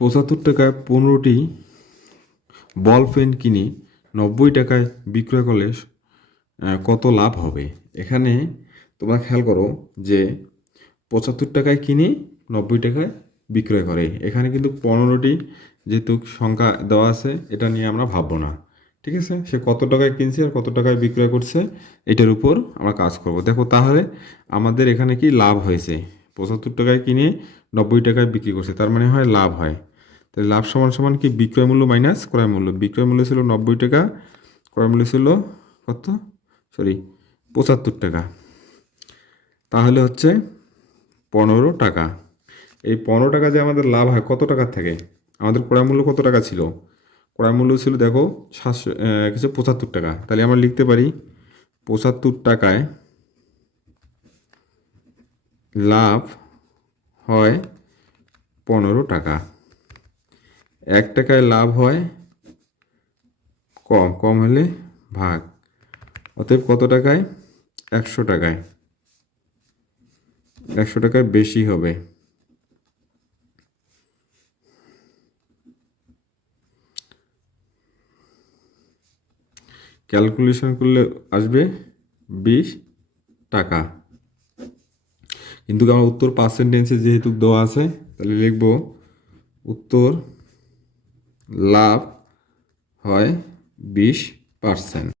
পঁচাত্তর টাকায় পনেরোটি বল পেন কিনে নব্বই টাকায় বিক্রয় করলে কত লাভ হবে? এখানে তোমরা খেয়াল করো যে পঁচাত্তর টাকায় কিনে নব্বই টাকায় বিক্রয় করে। এখানে কিন্তু পনেরোটি যেহেতু সংখ্যা দেওয়া আছে, এটা নিয়ে আমরা ভাববো না। ঠিক আছে? সে কত টাকায় কিনছে আর কত টাকায় বিক্রয় করছে, এটার উপর আমরা কাজ করব। দেখো তাহলে আমাদের এখানে কি লাভ হয়েছে? পঁচাত্তর টাকায় কিনে নব্বই টাকায় বিক্রি করছে, তার মানে হয় লাভ হয়। তাহলে লাভ সমান সমান কি বিক্রয় মূল্য মাইনাস ক্রয় মূল্য? বিক্রয় মূল্য ছিল নব্বই টাকা, ক্রয় মূল্য ছিল কত? সরি পঁচাত্তর টাকা। তাহলে হচ্ছে পনেরো টাকা। এই পনেরো টাকা যে আমাদের লাভ হয়, কত টাকার থেকে? আমাদের ক্রয় মূল্য কত টাকা ছিল? ক্রয় মূল্য ছিল দেখো সাতশো কিছু পঁচাত্তর টাকা। তাহলে আমরা লিখতে পারি পঁচাত্তর টাকায় লাভ হয় পনেরো টাকা। এক টাকায় লাভ হয় কম কম হলে ভাগ। অতএব কত টাকায়? একশো টাকায়। একশো টাকায় বেশি হবে। ক্যালকুলেশন করলে আসবে বিশ টাকা। কিন্তু আমার উত্তর পার্সেন্ট টেন্সে যেহেতু দেওয়া আছে, তাহলে লিখব উত্তর লাভ হয় বিশ পার্সেন্ট